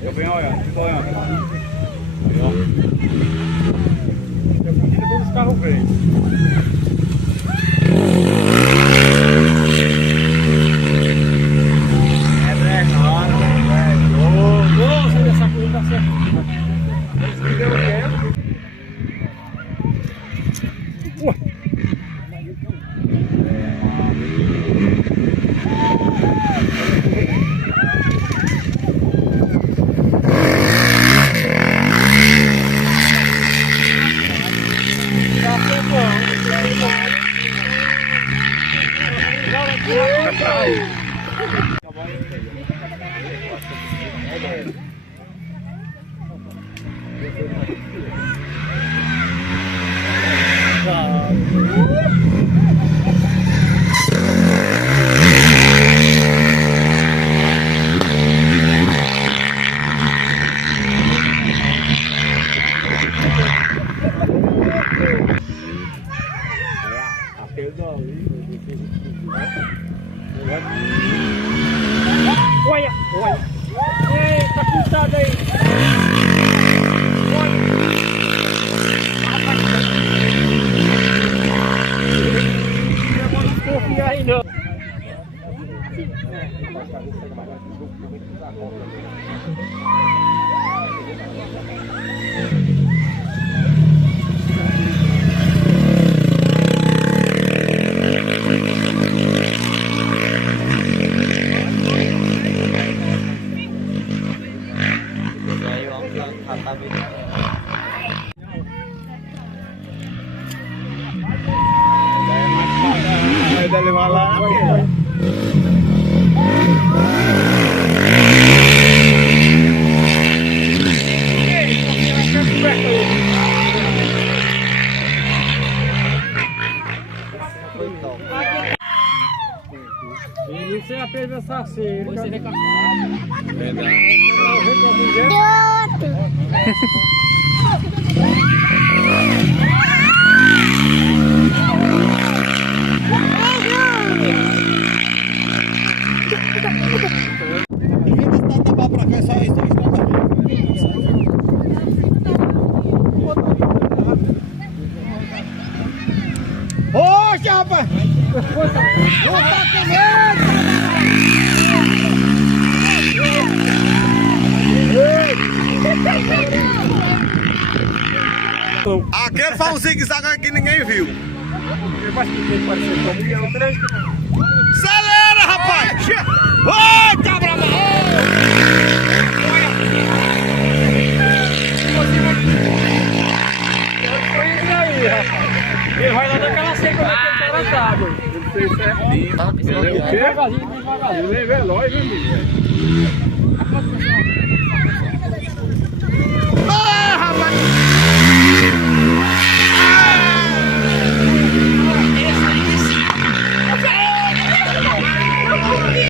Eu venho olhando, fico olhando. Aí, ó. Depois os carros vêm. É verdade, velho. Ô, você dessa coisa tá certo. Você deu o quê? Olha, olha. Eita, cuidado aí. Não vou desconfiar aí não. Vai levar lá na feira. Ele sem a pena saceira. Você vê cansado. Verdade. Oxe, rapaz! Não tá com medo! Aquele faz um zigue-zague aqui que ninguém viu. Acelera, rapaz! Ô, cabra mal! Ele vai lá naquela seca daquele cara d'água. Ele fez certinho. O quê? Devagarzinho, devagarzinho. Ele é veloz, meu amigo.